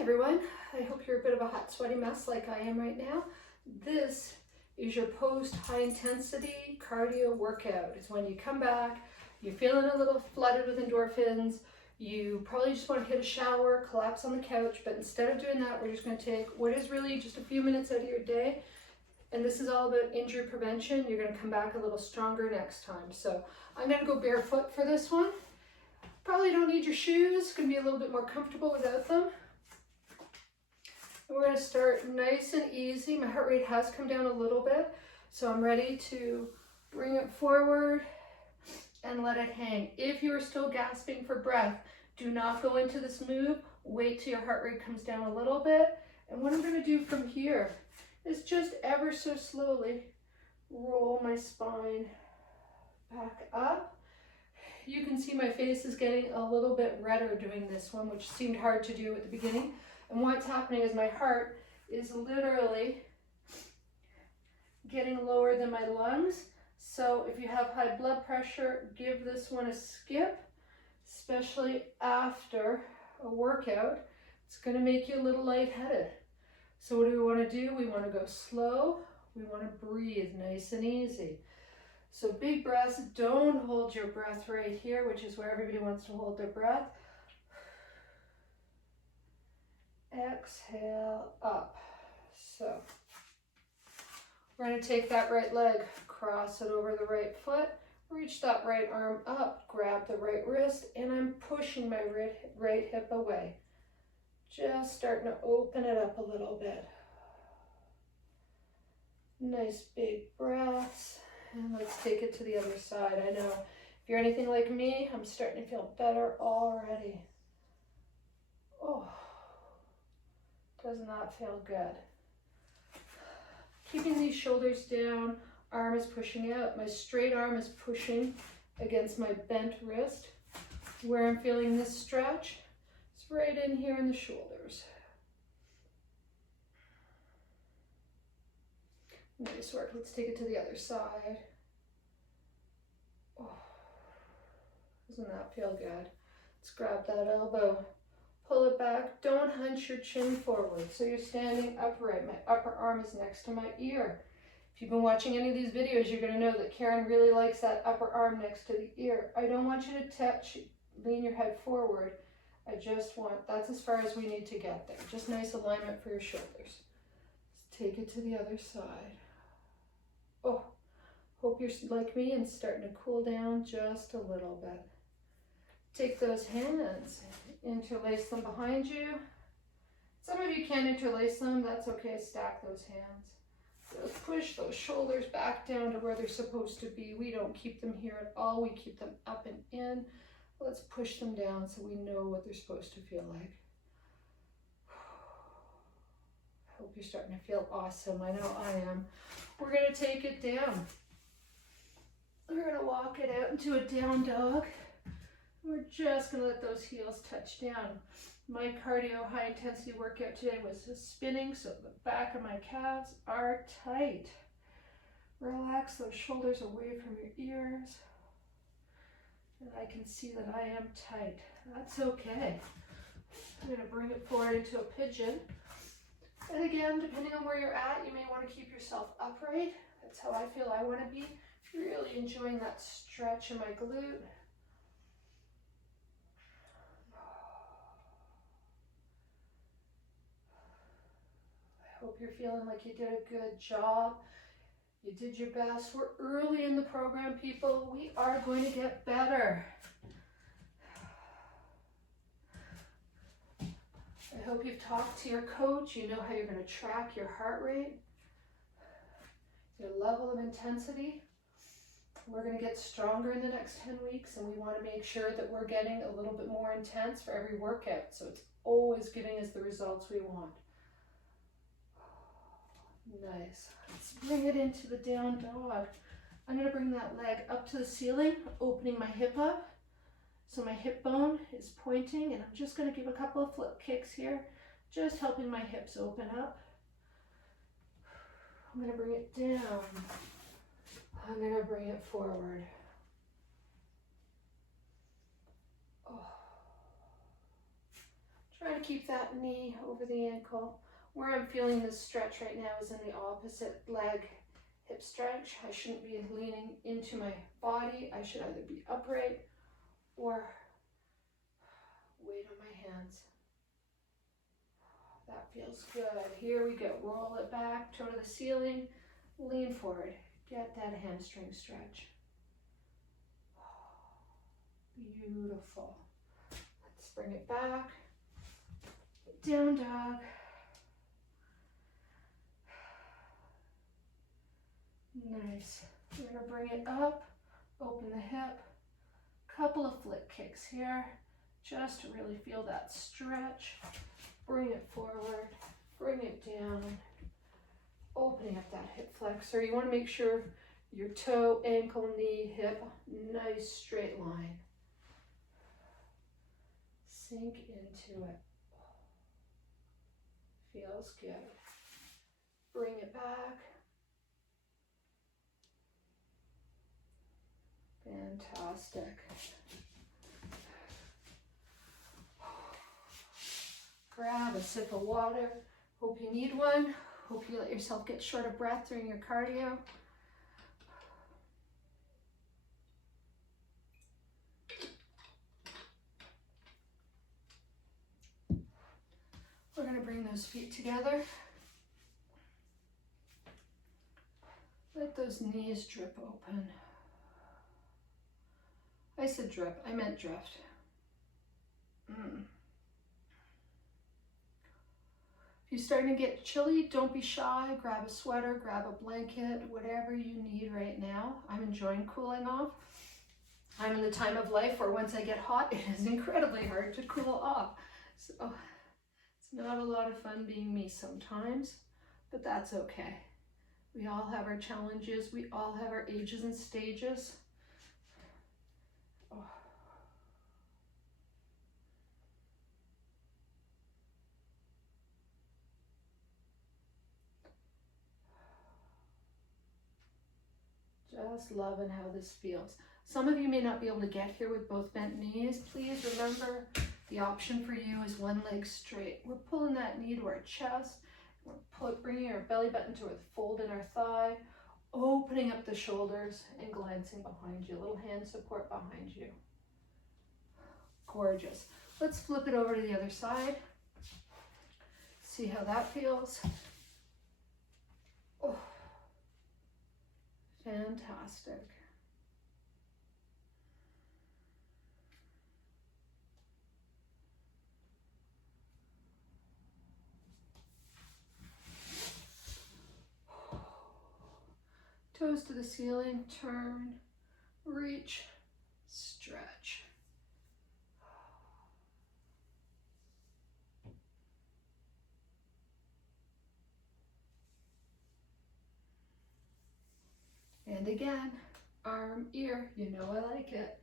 Hi everyone, I hope you're a bit of a hot sweaty mess like I am right now. This is your post high intensity cardio workout. It's when you come back, you're feeling a little flooded with endorphins, you probably just want to hit a shower, collapse on the couch, but instead of doing that, we're just going to take what is really just a few minutes out of your day, and this is all about injury prevention. You're going to come back a little stronger next time. So I'm going to go barefoot for this one. Probably don't need your shoes, it's going to be a little bit more comfortable without them. We're going to start nice and easy. My heart rate has come down a little bit, so I'm ready to bring it forward and let it hang. If you are still gasping for breath, do not go into this move. Wait till your heart rate comes down a little bit. And what I'm going to do from here is just ever so slowly roll my spine back up. You can see my face is getting a little bit redder doing this one, which seemed hard to do at the beginning. And what's happening is my heart is literally getting lower than my lungs. So if you have high blood pressure, give this one a skip, especially after a workout. It's going to make you a little lightheaded. So what do we want to do? We want to go slow. We want to breathe nice and easy. So big breaths. Don't hold your breath right here, which is where everybody wants to hold their breath. Exhale up. So we're going to take that right leg, cross it over the right foot, reach that right arm up, grab the right wrist, and I'm pushing my right hip away. Just starting to open it up a little bit. Nice big breaths. And let's take it to the other side. I know if you're anything like me, I'm starting to feel better already. Oh. Does not feel good. Keeping these shoulders down, arm is pushing out. My straight arm is pushing against my bent wrist. Where I'm feeling this stretch, it's right in here in the shoulders. Nice work. Let's take it to the other side. Oh, doesn't that feel good? Let's grab that elbow. Pull it back. Don't hunch your chin forward. So you're standing upright. My upper arm is next to my ear. If you've been watching any of these videos, you're going to know that Karen really likes that upper arm next to the ear. I don't want you to lean your head forward. I just want, that's as far as we need to get there. Just nice alignment for your shoulders. Let's take it to the other side. Oh, hope you're like me and starting to cool down just a little bit. Take those hands, interlace them behind you. Some of you can't interlace them, that's okay, stack those hands. Just push those shoulders back down to where they're supposed to be. We don't keep them here at all, we keep them up and in. Let's push them down so we know what they're supposed to feel like. I hope you're starting to feel awesome, I know I am. We're gonna take it down. We're gonna walk it out into a down dog. We're just going to let those heels touch down. My cardio high intensity workout today was spinning, so the back of my calves are tight. Relax those shoulders away from your ears. And I can see that I am tight. That's okay. I'm going to bring it forward into a pigeon. And again, depending on where you're at, you may want to keep yourself upright. That's how I feel I want to be. Really enjoying that stretch in my glute. Hope you're feeling like you did a good job. You did your best. We're early in the program, people. We are going to get better. I hope you've talked to your coach. You know how you're going to track your heart rate, your level of intensity. We're going to get stronger in the next 10 weeks, and we want to make sure that we're getting a little bit more intense for every workout. So it's always giving us the results we want. Nice. Let's bring it into the down dog. I'm going to bring that leg up to the ceiling, opening my hip up. So my hip bone is pointing, and I'm just going to give a couple of flip kicks here, just helping my hips open up. I'm going to bring it down. I'm going to bring it forward. Oh. Try to keep that knee over the ankle. Where I'm feeling this stretch right now is in the opposite leg hip stretch. I shouldn't be leaning into my body. I should either be upright or weight on my hands. That feels good. Here we go. Roll it back, toe to the ceiling, lean forward. Get that hamstring stretch. Beautiful. Let's bring it back. Down dog. Nice. We're going to bring it up, open the hip. Couple of flick kicks here, just to really feel that stretch. Bring it forward, bring it down, opening up that hip flexor. You want to make sure your toe, ankle, knee, hip, nice straight line. Sink into it. Feels good. Bring it back. Fantastic. Grab a sip of water. Hope you need one. Hope you let yourself get short of breath during your cardio. We're going to bring those feet together. Let those knees drip open. I said drip, I meant drift. If you're starting to get chilly, don't be shy. Grab a sweater, grab a blanket, whatever you need right now. I'm enjoying cooling off. I'm in the time of life where once I get hot, it is incredibly hard to cool off. So it's not a lot of fun being me sometimes, but that's okay. We all have our challenges. We all have our ages and stages. Oh. Just loving how this feels. Some of you may not be able to get here with both bent knees. Please remember the option for you is one leg straight. We're pulling that knee to our chest. We're bringing our belly button to a fold in our thigh, opening up the shoulders and glancing behind you. A little hand support behind you. Gorgeous. Let's flip it over to the other side. See how that feels. Oh, fantastic. Toes to the ceiling, turn, reach, stretch. And again, arm, ear, you know I like it.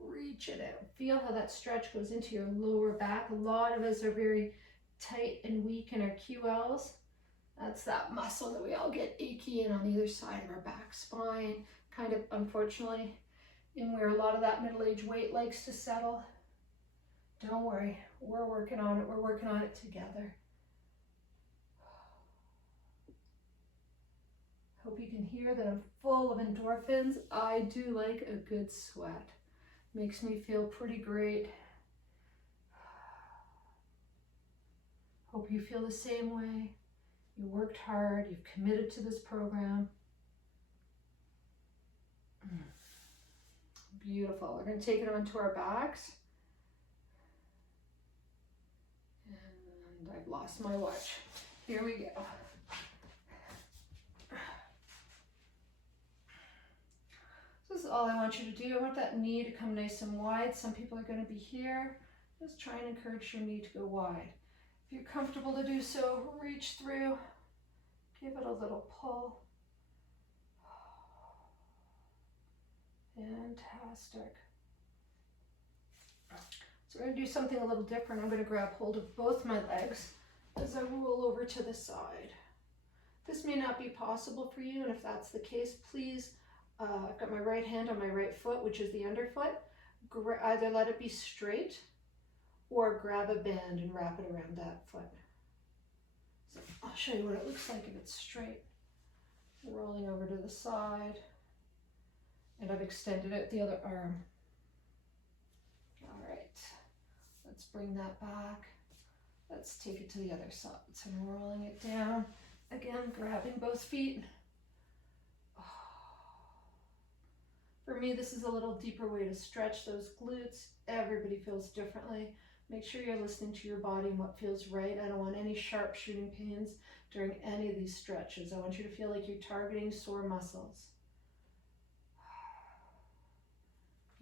Reach it out. Feel how that stretch goes into your lower back. A lot of us are very tight and weak in our QLs. That's that muscle that we all get achy in on either side of our back spine, kind of unfortunately in where a lot of that middle-aged weight likes to settle. Don't worry, we're working on it. We're working on it together. Hope you can hear that I'm full of endorphins. I do like a good sweat. Makes me feel pretty great. Hope you feel the same way. You worked hard, you've committed to this program. Beautiful. We're going to take it onto our backs. And I've lost my watch. Here we go. So this is all I want you to do. I want that knee to come nice and wide. Some people are going to be here. Just try and encourage your knee to go wide. If you're comfortable to do so, reach through. Give it a little pull. Fantastic. So we're going to do something a little different. I'm going to grab hold of both my legs as I roll over to the side. This may not be possible for you, and if that's the case, please, I've got my right hand on my right foot, which is the underfoot. Either let it be straight or grab a band and wrap it around that foot. So I'll show you what it looks like if it's straight. Rolling over to the side, and I've extended it the other arm. All right, let's bring that back. Let's take it to the other side. So I'm rolling it down, again, grabbing both feet. For me, this is a little deeper way to stretch those glutes. Everybody feels differently. Make sure you're listening to your body and what feels right. I don't want any sharp shooting pains during any of these stretches. I want you to feel like you're targeting sore muscles.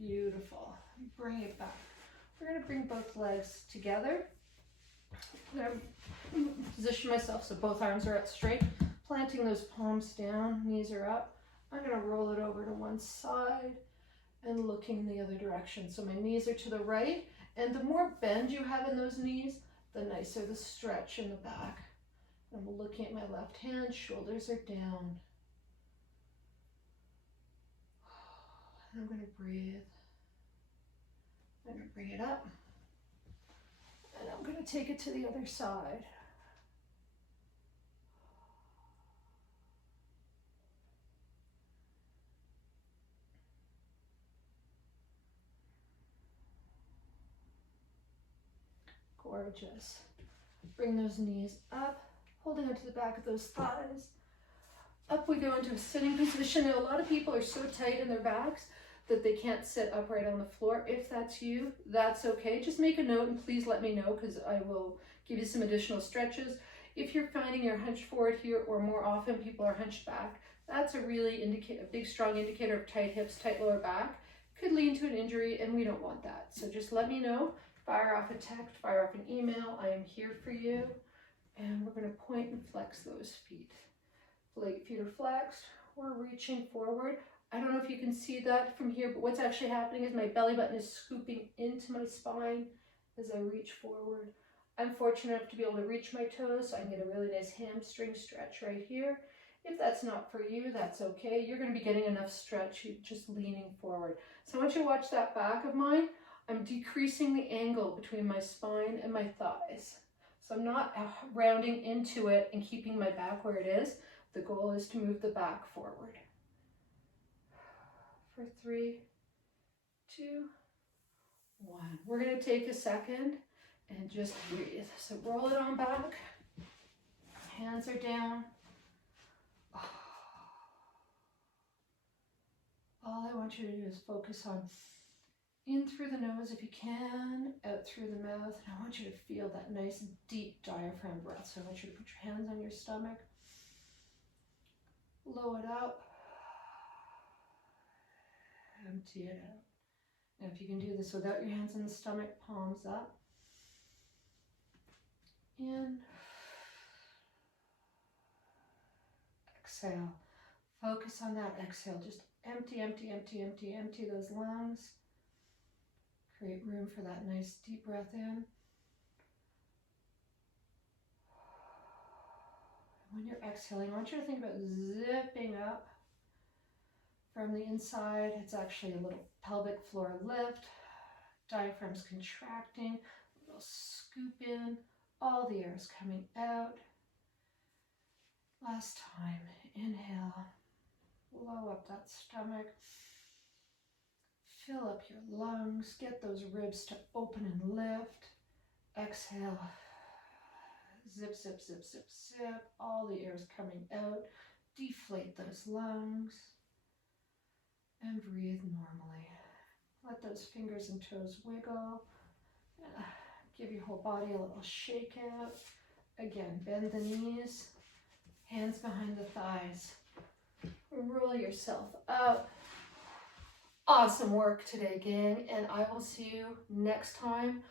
Beautiful. Bring it back. We're going to bring both legs together. I'm going to position myself so both arms are out straight, planting those palms down, knees are up. I'm going to roll it over to one side and looking the other direction. So my knees are to the right, and the more bend you have in those knees, the nicer the stretch in the back. I'm looking at my left hand, shoulders are down. And I'm going to breathe. I'm going to bring it up, and I'm going to take it to the other side. Gorgeous. Bring those knees up, holding onto the back of those thighs. Up we go into a sitting position. Now, a lot of people are so tight in their backs that they can't sit upright on the floor. If that's you, that's okay. Just make a note and please let me know, because I will give you some additional stretches. If you're finding you're hunched forward here, or more often people are hunched back, that's a really a big strong indicator of tight hips, tight lower back. Could lead to an injury, and we don't want that. So just let me know. Fire off a text, fire off an email. I am here for you. And we're going to point and flex those feet. Feet are flexed. We're reaching forward. I don't know if you can see that from here, but what's actually happening is my belly button is scooping into my spine as I reach forward. I'm fortunate enough to be able to reach my toes, so I can get a really nice hamstring stretch right here. If that's not for you, that's okay. You're going to be getting enough stretch just leaning forward. So I want you to watch that back of mine. I'm decreasing the angle between my spine and my thighs. So I'm not rounding into it and keeping my back where it is. The goal is to move the back forward. For 3, 2, 1. We're going to take a second and just breathe. So roll it on back. Hands are down. All I want you to do is focus on in through the nose if you can, out through the mouth, and I want you to feel that nice deep diaphragm breath. So I want you to put your hands on your stomach, blow it up, empty it out. And if you can do this without your hands on the stomach, palms up, in, exhale. Focus on that exhale. Just empty, empty, empty, empty, empty those lungs. Create room for that nice deep breath in. When you're exhaling, I want you to think about zipping up from the inside. It's actually a little pelvic floor lift. Diaphragm's contracting, a little scoop in. All the air is coming out. Last time, inhale. Blow up that stomach. Fill up your lungs. Get those ribs to open and lift. Exhale. Zip, zip, zip, zip, zip. All the air is coming out. Deflate those lungs. And breathe normally. Let those fingers and toes wiggle. Give your whole body a little shake out. Again, bend the knees. Hands behind the thighs. Roll yourself up. Awesome work today, gang, and I will see you next time.